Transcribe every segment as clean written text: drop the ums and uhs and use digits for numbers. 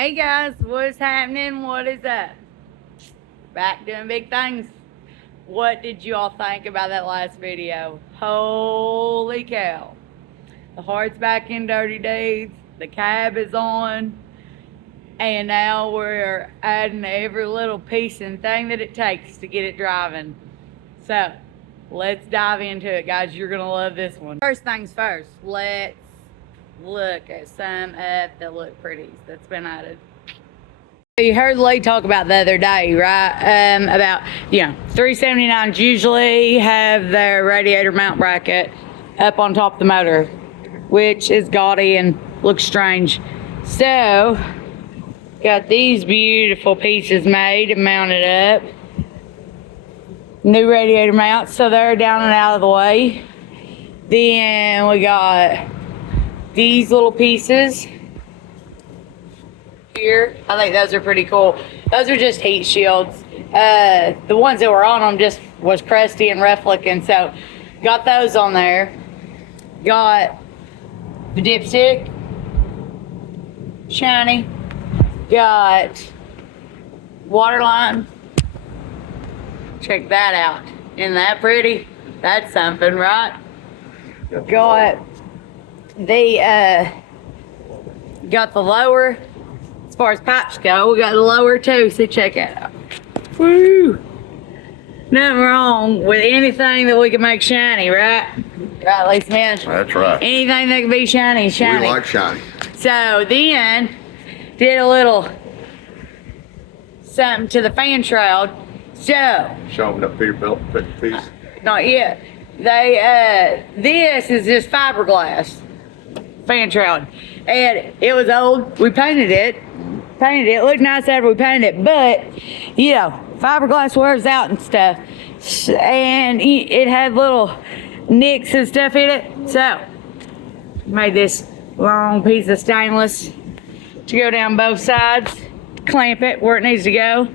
Hey guys, what's happening? What is up? Back doing big things. What did you all think about that last video? Holy cow. The heart's back in Dirty Deeds. The cab is on. And now we're adding every little piece and thing that it takes to get it driving. So, let's dive into it, guys. You're going to love this one. First things first, let's look at some of the look pretties that's been added. You heard Lee talk about the other day, right? About, 379s usually have their radiator mount bracket up on top of the motor, which is gaudy and looks strange. So, got these beautiful pieces made and mounted up. New radiator mounts, so they're down and out of the way. Then we got these little pieces here. I think those are pretty cool. Those are just heat shields. The ones that were on them just was crusty and rough looking, so got those on there. Got the dipstick, shiny. Got water line. Check that out. Isn't that pretty? That's something, right? Got the lower. As far as pipes go, we got the lower too, so check it out. Woo! Nothing wrong with anything that we can make shiny, right? Right, Lee Smith? That's right. Anything that can be shiny is shiny. We like shiny. So then, did a little something to the fan shroud. So, Show them the Peterbilt piece. not yet. This is just fiberglass fan shroud, and it was old. We painted it. It looked nice after we painted it, but fiberglass wears out and stuff, and it had little nicks and stuff in it. So, made this long piece of stainless to go down both sides, clamp it where it needs to go,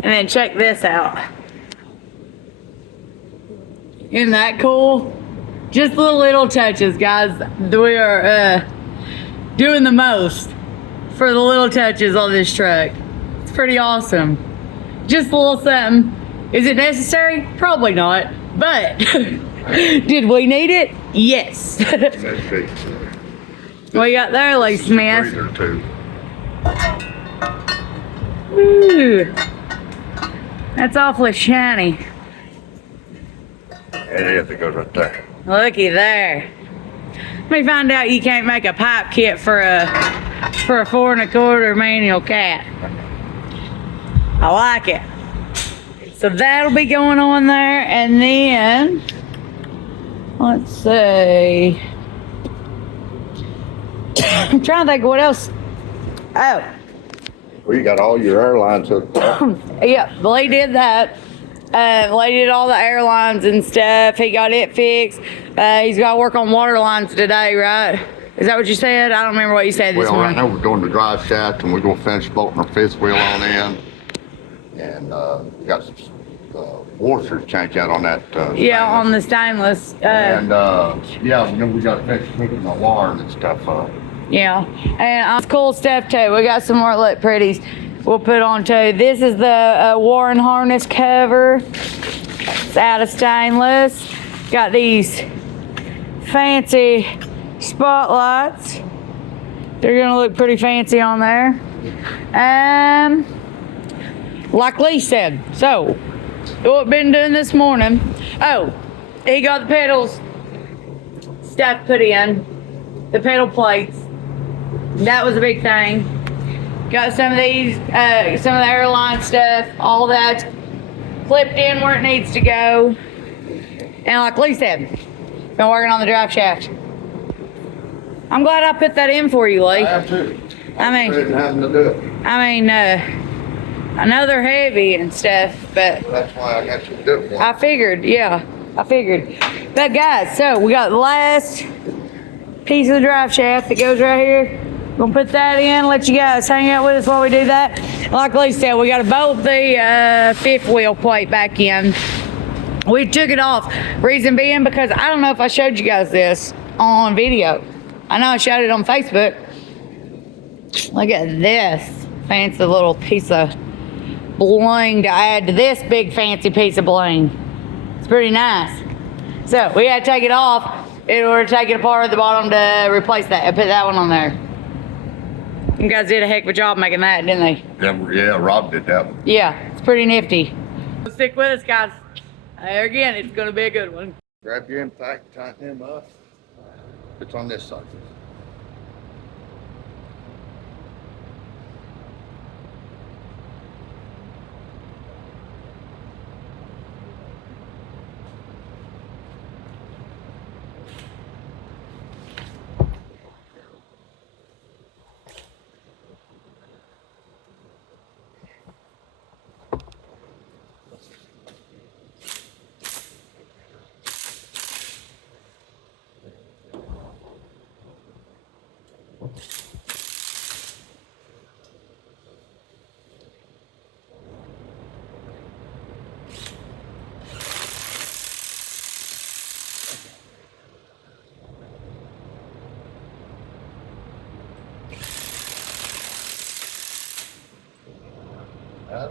and then check this out. Isn't that cool? Just the little touches, guys. We are doing the most for the little touches on this truck. It's pretty awesome. Just a little something. Is it necessary? Probably not. But did we need it? Yes. What you got there, Lee Smith? Ooh, that's awfully shiny. It is. It goes right there. Looky there. Let me find out you can't make a pipe kit for a 4 1/4 manual cat. I like it. So that'll be going on there, and then let's see. I'm trying to think of what else. Oh. Well, you got all your airlines hooked up. Yeah, Lee did that. Lee did all the airlines and stuff. He got it fixed. He's got to work on water lines today, right? Is that what you said? I don't remember what you said this morning. Right now we're doing the drive shaft, and we're going to finish bolting our fifth wheel on in. And we got some washers change out on that. On the stainless. We got to finish hooking the wiring and stuff up. Yeah, and cool stuff too. We got some more look pretties we'll put on too. This is the Warren harness cover. It's out of stainless. Got these fancy spotlights. They're gonna look pretty fancy on there. Like Lee said. So, what we've been doing this morning. Oh, he got the pedals stuff put in. The pedal plates. That was a big thing. Got some of these, some of the airline stuff, all that clipped in where it needs to go. And like Lee said, been working on the drive shaft. I'm glad I put that in for you, Lee. I have to. I know they're heavy and stuff, but that's why I got you to do it. I figured. But guys, so we got the last piece of the drive shaft that goes right here. Gonna put that in, let you guys hang out with us while we do that. Like Lee said, we gotta bolt the fifth wheel plate back in. We took it off. Reason being because I don't know if I showed you guys this on video. I know I showed it on Facebook. Look at this fancy little piece of bling to add to this big fancy piece of bling. It's pretty nice. So we had to take it off in order to take it apart at the bottom to replace that. I put that one on there. You guys did a heck of a job making that, didn't they? Yeah, Rob did that one. Yeah, it's pretty nifty. Stick with us, guys. There again, it's gonna be a good one. Grab your impact, tighten him up. It's on this side.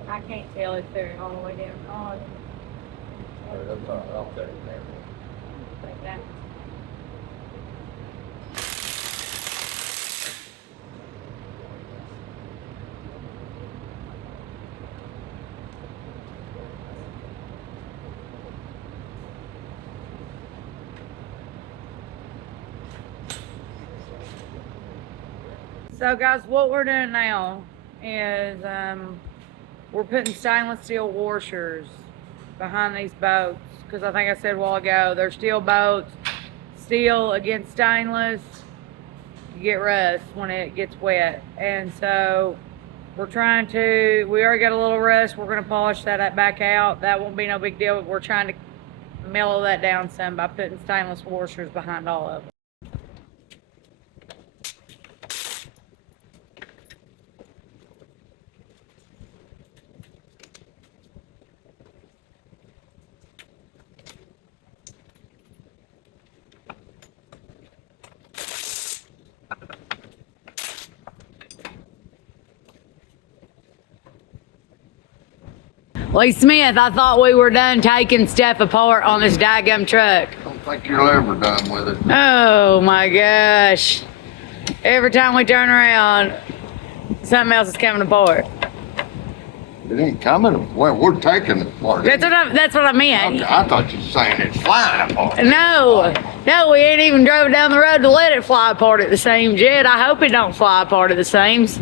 I can't tell if they're all the way down. Oh, like that. So guys, what we're doing now is we're putting stainless steel washers behind these boats, because I think I said a while ago, they're steel boats. Steel against stainless, you get rust when it gets wet. And so we already got a little rust. We're going to polish that back out. That won't be no big deal. We're trying to mellow that down some by putting stainless washers behind all of them. Lee Smith, I thought we were done taking stuff apart on this daggum truck. I don't think you're ever done with it. Oh my gosh. Every time we turn around, something else is coming apart. It ain't coming. Well, we're taking it apart. That's what I meant. Okay, I thought you were saying it's flying apart. No, we ain't even drove down the road to let it fly apart at the seams yet. I hope it don't fly apart at the seams.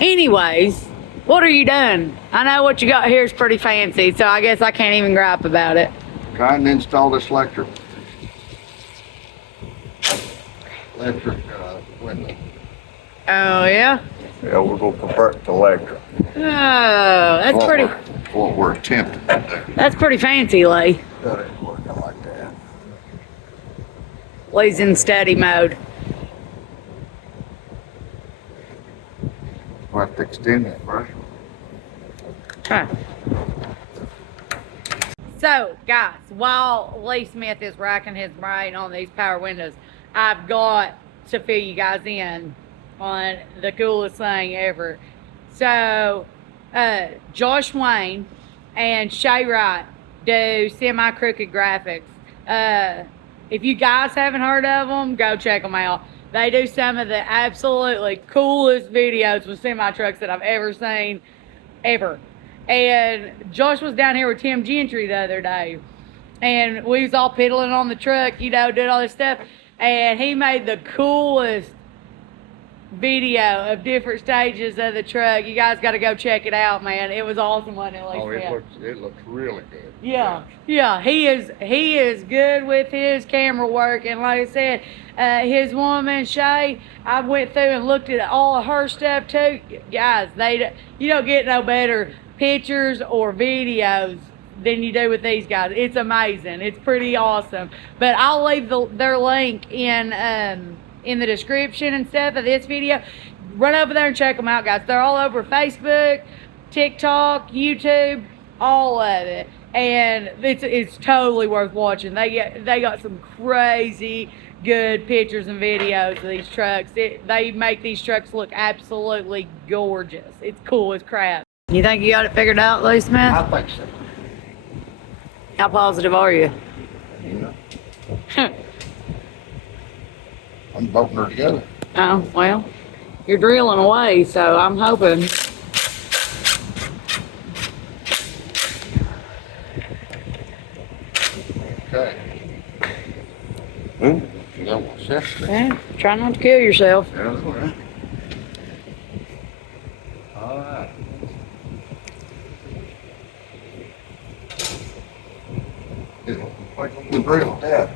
Anyways, what are you doing? I know what you got here is pretty fancy, so I guess I can't even gripe about it. Trying to install this electric window. Oh yeah? Yeah, we're gonna convert it to electric. Oh, that's pretty. What we're attempting to do. That's pretty fancy, Lee. That ain't working like that. Lee's in study mode. We'll have to extend that first. Huh. So, guys, while Lee Smith is racking his brain on these power windows, I've got to fill you guys in on the coolest thing ever. So, Josh Wayne and Shay Wright do semi-crooked graphics. If you guys haven't heard of them, go check them out. They do some of the absolutely coolest videos with semi-trucks that I've ever seen, ever. And Josh was down here with Tim Gentry the other day, and we was all piddling on the truck, you know, doing all this stuff, and he made the coolest video of different stages of the truck. You guys got to go check it out, man. It was awesome, wasn't it? Oh, it looks really good. Yeah, he is good with his camera work, and like I said, his woman Shay, I went through and looked at all of her stuff too. Guys, you don't get no better pictures or videos than you do with these guys. It's amazing. It's pretty awesome. But I'll leave their link in the description and stuff of this video. Run over there and check them out, guys. They're all over Facebook, TikTok, YouTube, all of it. And it's totally worth watching. They got some crazy good pictures and videos of these trucks. They make these trucks look absolutely gorgeous. It's cool as crap. You think you got it figured out, Lee Smith? I think so. How positive are you? Yeah. I'm bolting her together. Oh, well, you're drilling away, so I'm hoping. Okay. You got one set. Yeah, try not to kill yourself. Yeah, that's all right. All right. Like the drill, yeah.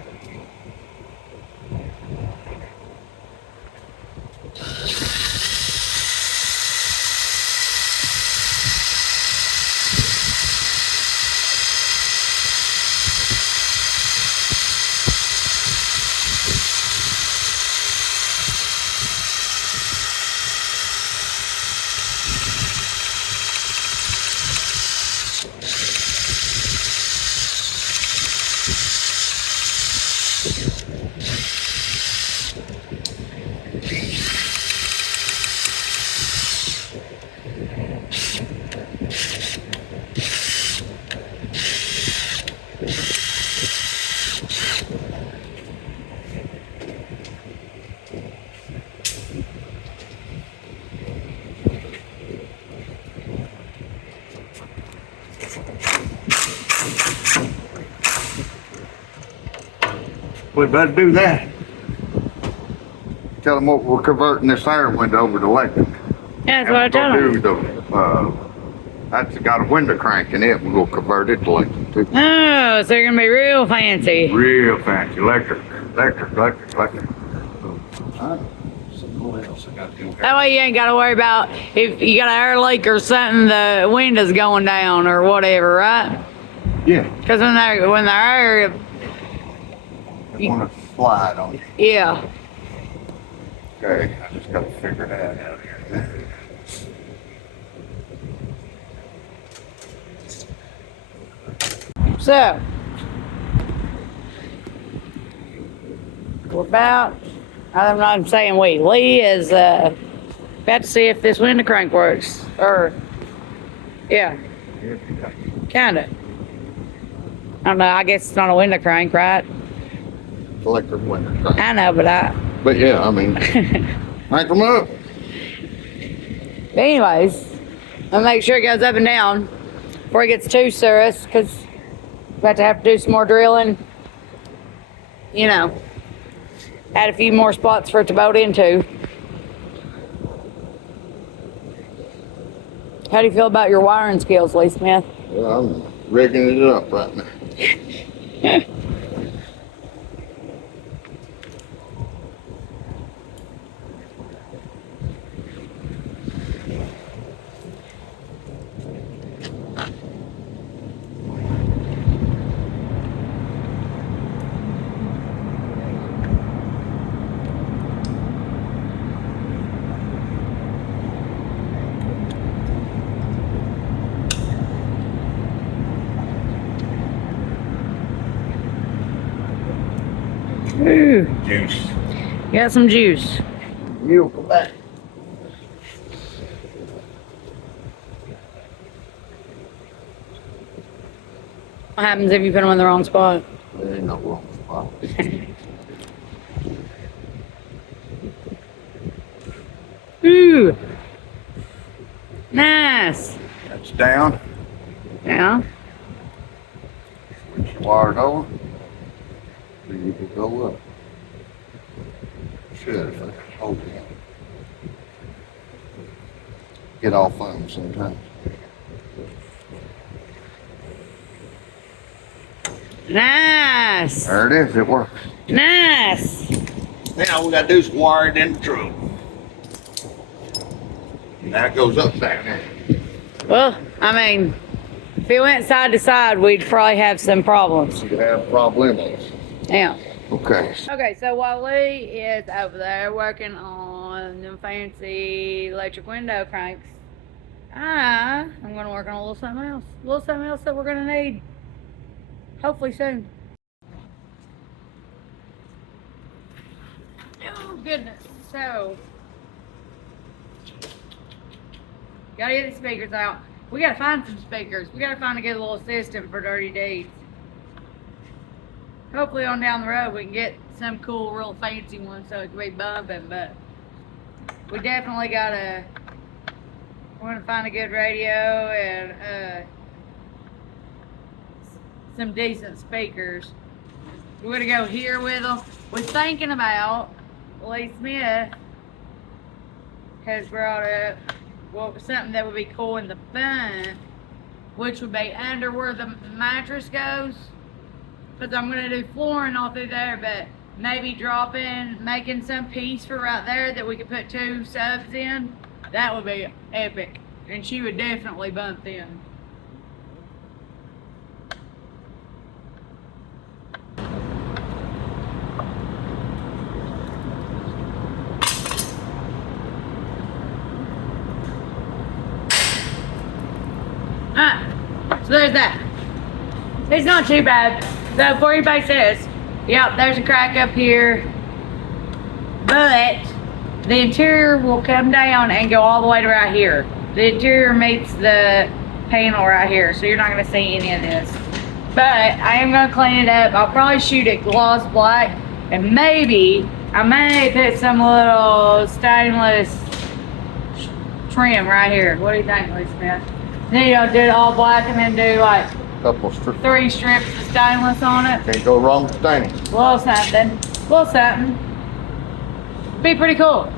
We better do that. Tell them what we're converting this iron window over to electric. Yeah, that's what I told him. That's got a window crank in it. We're gonna convert it to electric too. Oh, so they're gonna be real fancy. Real fancy, electric. That way you ain't gotta worry about if you got an air leak or something, the window's going down or whatever, right? Yeah. Because when the air, I want to slide on it. yeah. Okay, I just got to figure that out here. So we're about. I'm not saying we. Lee is about to see if this window crank works, or yeah, kinda. I don't know. I guess it's not a window crank, right? Electric window crank. I know, but But yeah, I mean, crank them up. But anyways, I'll make sure it goes up and down before it gets too serious, because we're about to have to do some more drilling. You know, add a few more spots for it to bolt into. How do you feel about your wiring skills, Lee Smith? Well, I'm rigging it up right now. Ooh, Juice. got some juice. You'll come back. What happens if you put them in the wrong spot? There ain't no wrong spot. Ooh, nice. That's down. Yeah. Switch the wires over. Then you can go up. Should if I can hold it. Get off of them sometimes. Nice. There it is, it works. Nice. Now we gotta do some wiring in the truck. And that goes up down there. Well, I mean, if it went side to side, we'd probably have some problems. You have problemos. Yeah. Okay. Okay, so while Lee is over there working on them fancy electric window cranks, I'm going to work on a little something else. A little something else that we're going to need. Hopefully soon. Oh goodness. So gotta get the speakers out. We gotta find some speakers. We gotta find a good little system for Dirty Deeds. Hopefully on down the road we can get some cool, real fancy one so it can be bumping, but we definitely gotta, we're gonna find a good radio and some decent speakers. We're gonna go here with them. We're thinking about, Lee Smith has brought up something that would be cool in the front, which would be under where the mattress goes. Because I'm gonna do flooring all through there, but maybe making some piece for right there that we could put 2 subs in. That would be epic. And she would definitely bump in. So there's that. It's not too bad. So before anybody says, yep, there's a crack up here, but the interior will come down and go all the way to right here. The interior meets the panel right here, so you're not gonna see any of this. But I am gonna clean it up. I'll probably shoot it gloss black, and maybe I may put some little stainless trim right here. What do you think, Lee Smith? Then do it all black and then do like Couple strips. 3 strips of stainless on it. Can't go wrong with staining. Little something. Little something. Be pretty cool.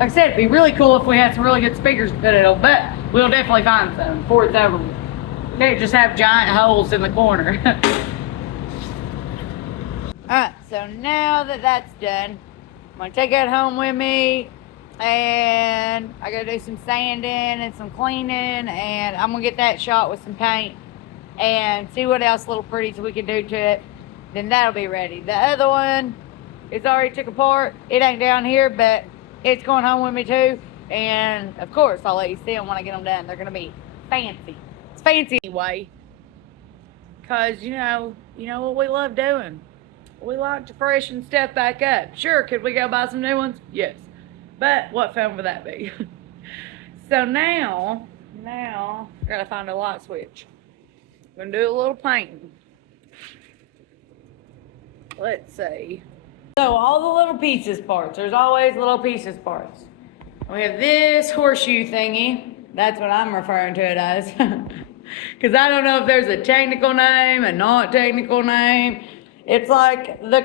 Like I said, it'd be really cool if we had some really good speakers to put it on, but we'll definitely find some before it's over. We can't just have giant holes in the corner. Alright, so now that that's done, I'm gonna take that home with me, and I gotta do some sanding and some cleaning, and I'm gonna get that shot with some paint and see what else little pretties we can do to it. Then that'll be ready. The other one is already took apart. It ain't down here, but it's going home with me too. And of course, I'll let you see them when I get them done. They're gonna be fancy. It's fancy anyway, cause you know what we love doing. We like to freshen stuff back up. Sure, could we go buy some new ones? Yes. But what fun would that be? So now, I gotta find a light switch. I'm gonna do a little painting. Let's see. So all the little pieces parts, there's always little pieces parts. We have this horseshoe thingy. That's what I'm referring to it as. Because I don't know if there's a technical name, a not technical name. It's like the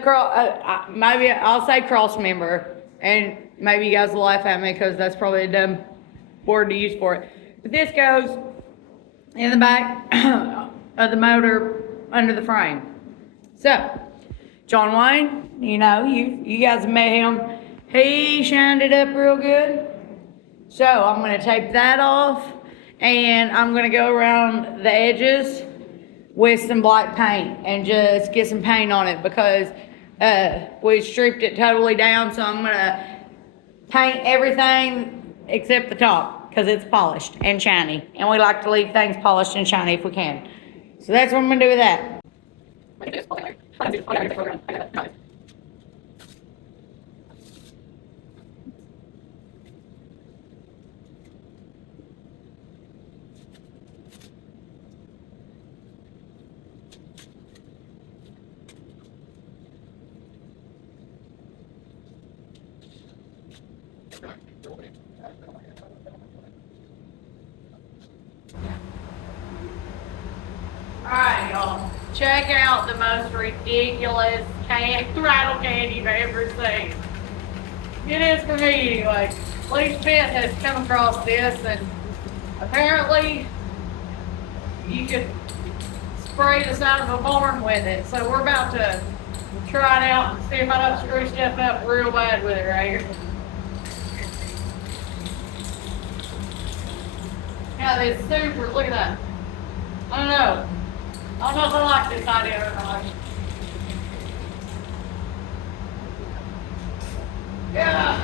maybe I'll say cross member. And maybe you guys will laugh at me because that's probably a dumb word to use for it. But this goes in the back of the motor under the frame. So, John Wayne, you guys have met him. He shined it up real good. So, I'm going to tape that off, and I'm going to go around the edges with some black paint and just get some paint on it because we stripped it totally down. So, I'm going to paint everything except the top because it's polished and shiny. And we like to leave things polished and shiny if we can. So that's what I'm going to do with that. Alright, y'all. Check out the most ridiculous rattle can you've ever seen. It is for me anyway. Lee Smith has come across this, and apparently you could spray the side of a barn with it. So we're about to try it out and see if I don't screw stuff up real bad with it right here. Yeah, it's super. Look at that. I don't know if I like this idea or not. Yeah.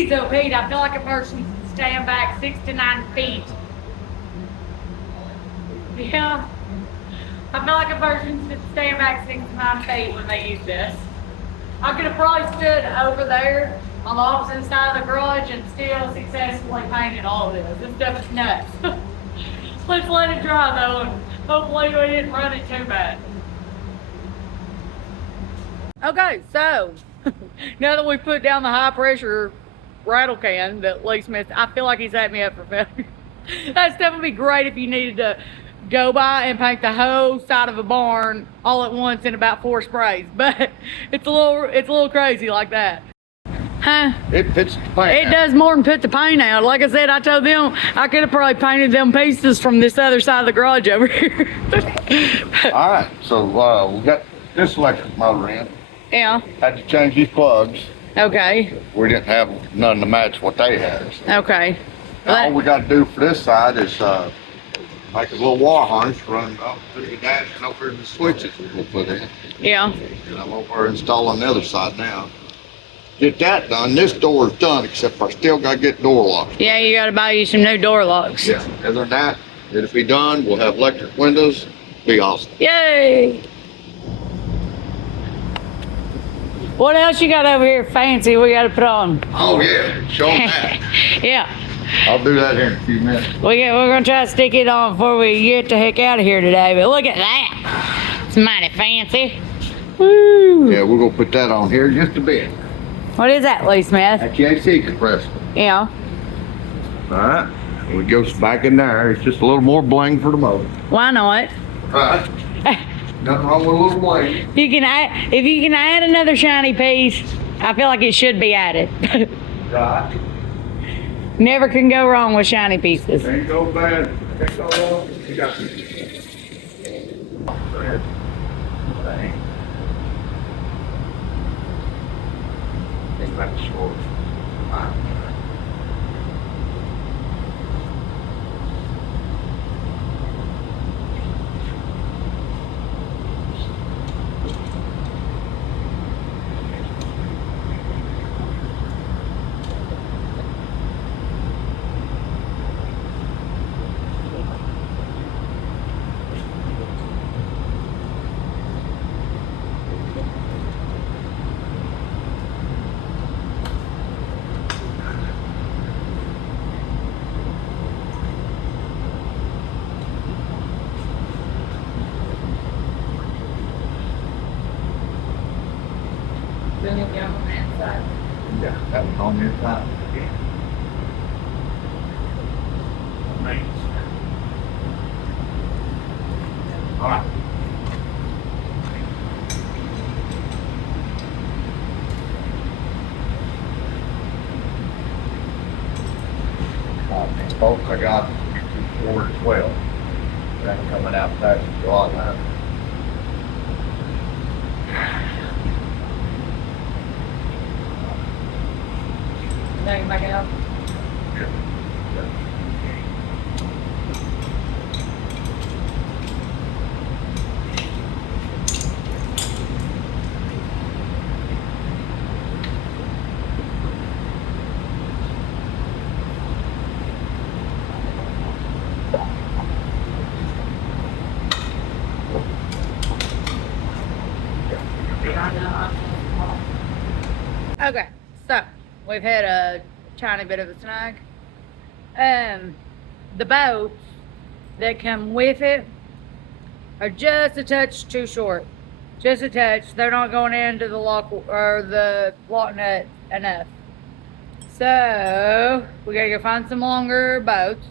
Jeez, oh Pete, I feel like a person staying back 6 to 9 feet. Yeah. I feel like a person staying back 6 to 9 feet when they use this. I could have probably stood over there on the opposite side of the garage and still successfully painted all of this. This stuff is nuts. Let's let it dry though, and hopefully we didn't run it too bad. Okay, so now that we put down the high pressure rattle can that Lee Smith, I feel like he's set me up for failure. That stuff would be great if you needed to go by and paint the whole side of a barn all at once in about 4 sprays, but it's a little crazy like that. Huh? It fits the paint. It does more than put the paint out. Like I said, I told them I could have probably painted them pieces from this other side of the garage over here. All right, so we got this electric motor in. Yeah. Had to change these plugs. Okay. We didn't have none to match what they had. Okay. Now, all we got to do for this side is make a little wire harness run up through the dash and over the switches we'll put in. Yeah. And I'm over installing the other side now. Get that done. This door is done, except I still got to get door locks. Yeah, you got to buy you some new door locks. Yeah. Other than that, it'll be done. We'll have electric windows. Be awesome. Yay! What else you got over here fancy we got to put on? Oh yeah, show them that. Yeah. I'll do that here in a few minutes. We're going to try to stick it on before we get the heck out of here today, but look at that. It's mighty fancy. Woo! Yeah, we're going to put that on here just a bit. What is that, Lee Smith? That's your AC compressor. Yeah. All right. We go back in there. It's just a little more bling for the motor. Why not? Right. Nothing wrong with a little bling. You can add, if you can add another shiny piece, I feel like it should be added. Right. Never can go wrong with shiny pieces. Ain't go bad. Ain't go wrong. You got it. Think that's short. Yeah, that was on your side. Nice. All right. Folks, I got 4 to 12. That's coming out fast as a lot now. Now you back it up. Okay, so we've had a tiny bit of a snag. The bolts that come with it are just a touch too short. Just a touch. They're not going into the lock or the lock nut enough. So we gotta go find some longer bolts,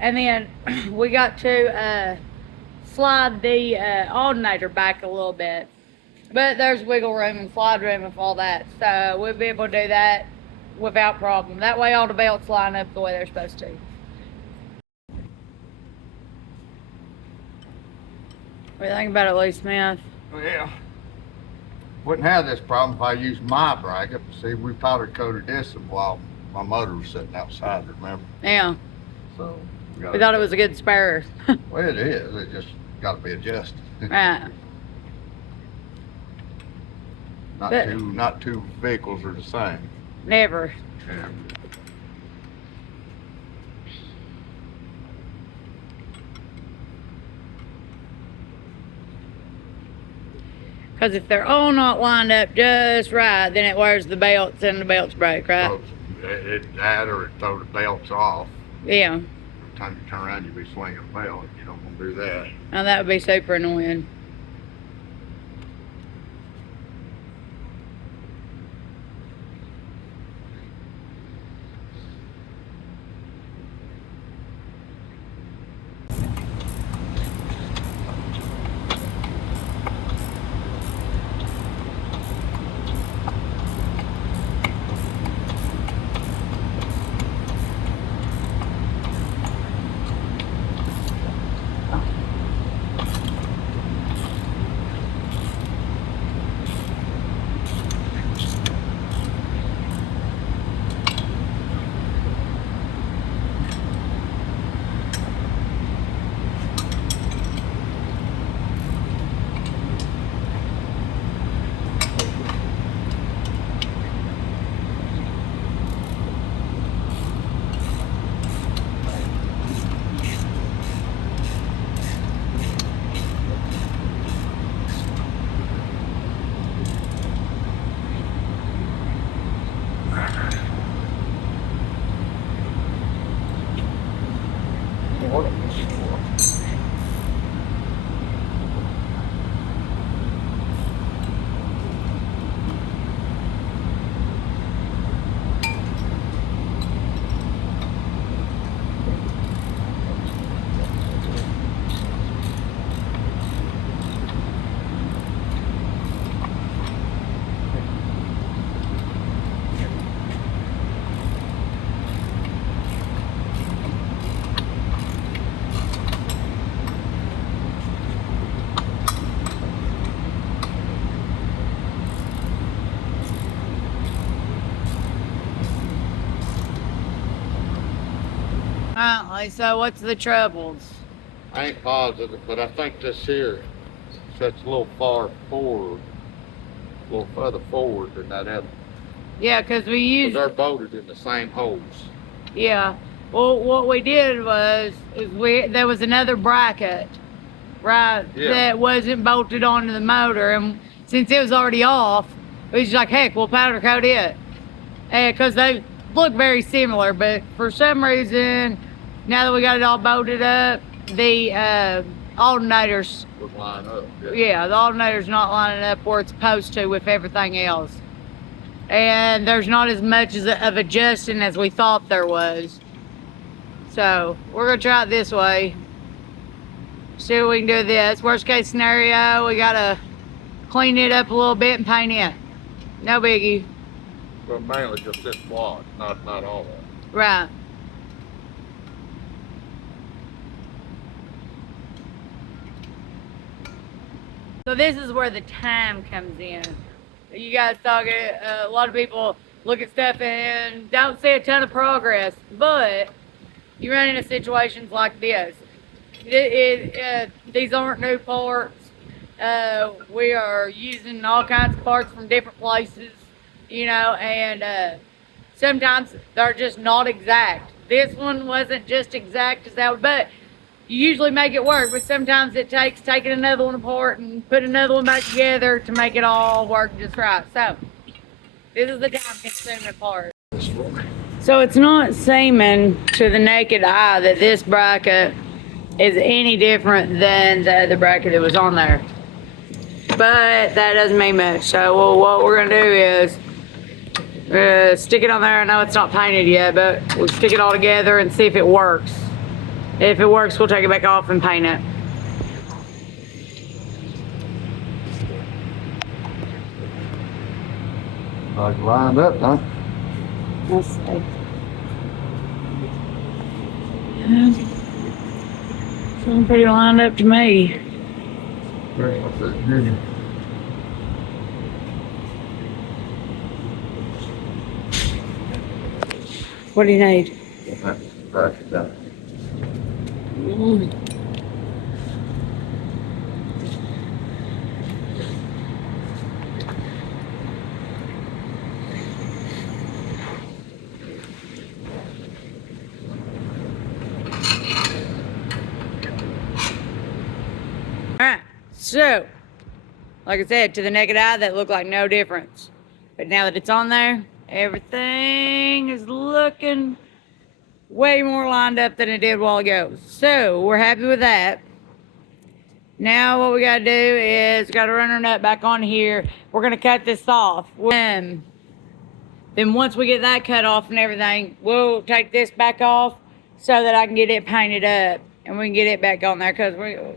and then we got to slide the alternator back a little bit. But there's wiggle room and slide room and all that, so we'll be able to do that without problem. That way all the belts line up the way they're supposed to. What do you think about it, Lee Smith? Well, wouldn't have this problem if I used my bracket. See, we powder coated this while my motor was sitting outside, remember? Yeah. So We thought it was a good spare. well, it is. It just got to be adjusted. Right. Not two vehicles are the same. Never. Yeah. Because if they're all not lined up just right, then it wears the belts and the belts break, right? So that or it throw the belts off. Yeah. Every time you turn around, you be swinging a belt. You don't want to do that. Now that would be super annoying. Apparently, so what's the troubles? I ain't positive, but I think this here sets a little far forward, a little further forward than that other. Yeah, because we 'Cause used... they're bolted in the same holes. Yeah. Well, what we did was there was another bracket, right, Yeah. that wasn't bolted onto the motor, and since it was already off, we was just like, heck, we'll powder coat it, and because they look very similar, but for some reason, now that we got it all bolted up, the alternators, Would line up. yeah, the alternator's not lining up where it's supposed to with everything else, and there's not as much of adjusting as we thought there was. So we're gonna try it this way. See what we can do with this. Worst case scenario, we gotta clean it up a little bit and paint it. No biggie. But mainly just this block, not all that. Right. So this is where the time comes in. You guys talk, a lot of people look at stuff and don't see a ton of progress, but you run into situations like this. These aren't new parts. We are using all kinds of parts from different places, you know, and sometimes they're just not exact. This one wasn't just exact as that, but you usually make it work, but sometimes it takes taking another one apart and put another one back together to make it all work just right. So this is the time-consuming part. So it's not seeming to the naked eye that this bracket is any different than the other bracket that was on there, but that doesn't mean much. So what we're gonna do is stick it on there. I know it's not painted yet, but we'll stick it all together and see if it works. If it works, we'll take it back off and paint it. Like lined up, huh? Let's see. Feeling pretty lined up to me. What do you need? So, like I said, to the naked eye, that looked like no difference. But now that it's on there, everything is looking way more lined up than it did a while ago. So, we're happy with that. Now what we gotta do is we gotta run our nut back on here. We're gonna cut this off. Then once we get that cut off and everything, we'll take this back off so that I can get it painted up and we can get it back on there, because we're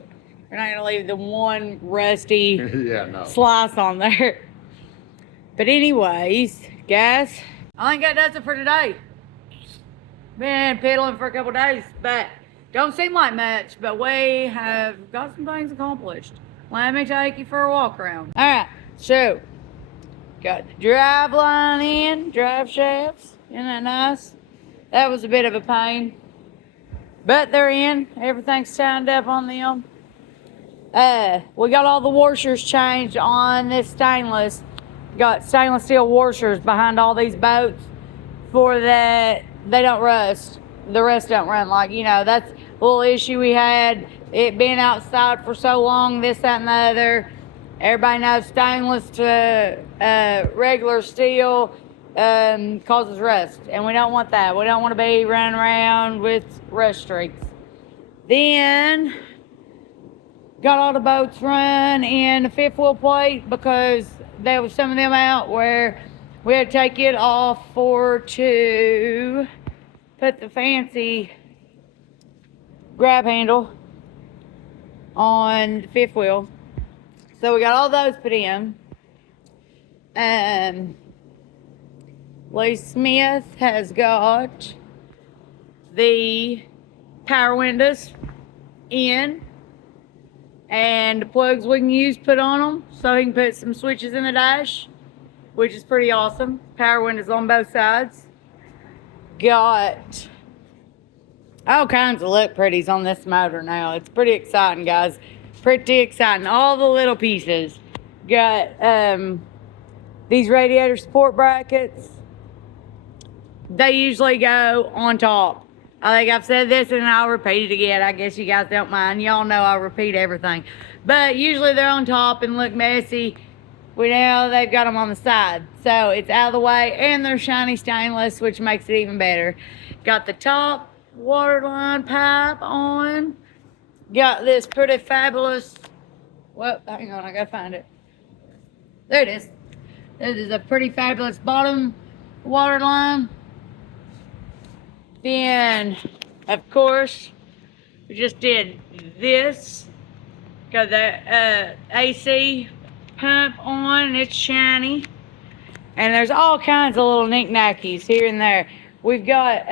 not gonna leave the one rusty slice on there. But anyways, guys, I think that does it for today. Been pedaling for a couple days, but don't seem like much, but we have got some things accomplished. Let me take you for a walk around. All right, so got the drive line in, drive shafts. Isn't that nice? That was a bit of a pain, but they're in. Everything's tied up on them. We got all the washers changed on this stainless. Got stainless steel washers behind all these boats for that they don't rust. The rust don't run, like, you know, that's a little issue we had. It being outside for so long, this, that, and the other. Everybody knows stainless to regular steel causes rust, and we don't want that. We don't want to be running around with rust streaks. Then got all the boats run in the fifth wheel plate, because there was some of them out where we had to take it off to put the fancy grab handle on the fifth wheel. So we got all those put in. Lee Smith has got the power windows in, and the plugs we can use put on them, so he can put some switches in the dash, which is pretty awesome. Power windows on both sides. Got all kinds of look pretties on this motor now. It's pretty exciting, guys. Pretty exciting. All the little pieces. Got these radiator support brackets. They usually go on top. I think I've said this and I'll repeat it again. I guess you guys don't mind. Y'all know I repeat everything. But usually they're on top and look messy. We know they've got them on the side. So it's out of the way, and they're shiny stainless, which makes it even better. Got the top water line pipe on. Got this pretty fabulous, well, hang on, I gotta find it. There it is. This is a pretty fabulous bottom water line. Then, of course, we just did this. Got the AC pump on, and it's shiny. And there's all kinds of little knickknackies here and there. We've got,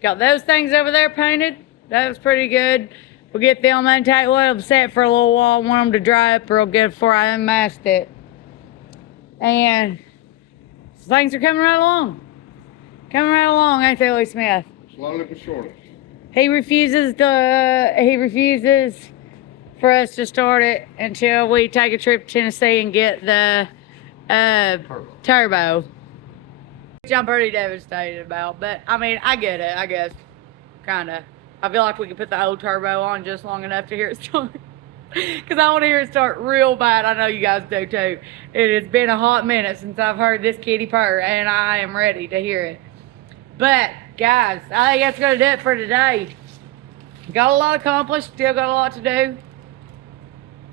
got those things over there painted. That was pretty good. We'll get them untied, let them set for a little while. Want them to dry up real good before I unmasked it. And things are coming right along. Coming right along, ain't they, Lee Smith? Slowly but surely. He refuses for us to start it until we take a trip to Tennessee and get the turbo. Which I'm pretty devastated about, but I mean, I get it, I guess. Kinda. I feel like we could put the old turbo on just long enough to hear it start. Because I want to hear it start real bad. I know you guys do too. It has been a hot minute since I've heard this kitty purr, and I am ready to hear it. But, guys, I think that's going to do it for today. Got a lot accomplished, still got a lot to do.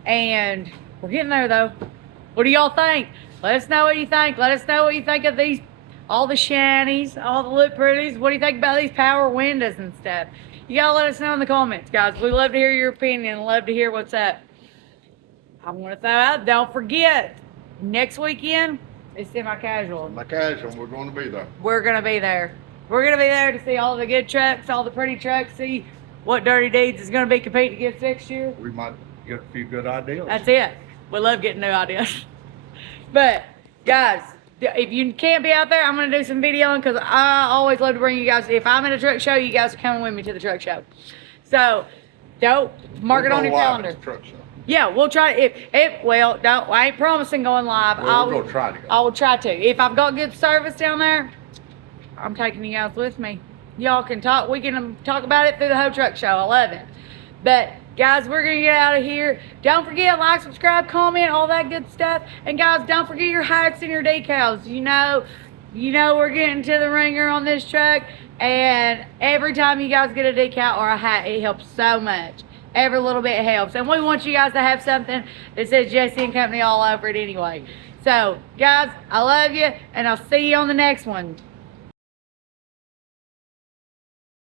And we're getting there, though. What do y'all think? Let us know what you think. Let us know what you think of these, all the shinies, all the look pretties. What do you think about these power windows and stuff? You gotta let us know in the comments, guys. We love to hear your opinion. Love to hear what's up. I want to throw out, don't forget, next weekend is semi-casual. Semi-casual, we're going to be there. We're going to be there. We're going to be there to see all the good trucks, all the pretty trucks, see what Dirty Deeds is going to be competing against next year. We might get a few good ideas. That's it. We love getting new ideas. But, guys, if you can't be out there, I'm going to do some videoing, because I always love to bring you guys. If I'm in a truck show, you guys are coming with me to the truck show. So, don't mark it on your calendar. Truck show. Yeah, we'll try. I ain't promising going live. Well, we're gonna try to go. I will try to. If I've got good service down there, I'm taking you guys with me. Y'all can talk. We can talk about it through the whole truck show. I love it. But Guys, we're going to get out of here. Don't forget, like, subscribe, comment, all that good stuff. And guys, don't forget your hats and your decals. You know we're getting to the ringer on this truck. And every time you guys get a decal or a hat, it helps so much. Every little bit helps. And we want you guys to have something that says Jesse and Company all over it anyway. So, guys, I love you, and I'll see you on the next one.